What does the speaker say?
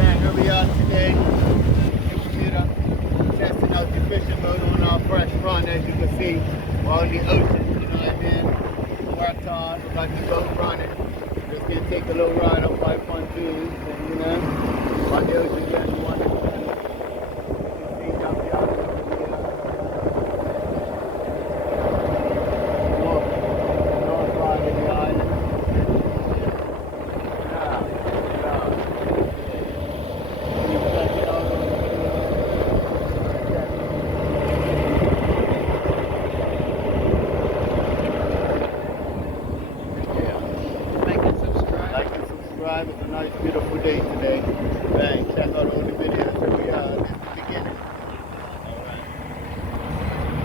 Here we are today in Bermuda, testing out the fishing boat on our fresh run. As you can see, we're on the ocean, you know what I mean? We worked hard, we got the boat running. Just gonna take a little ride up by pontoons and, you know, while the ocean getting one and one. You can see down the island over here. North side of the island. Like and subscribe. It's a nice, beautiful day today.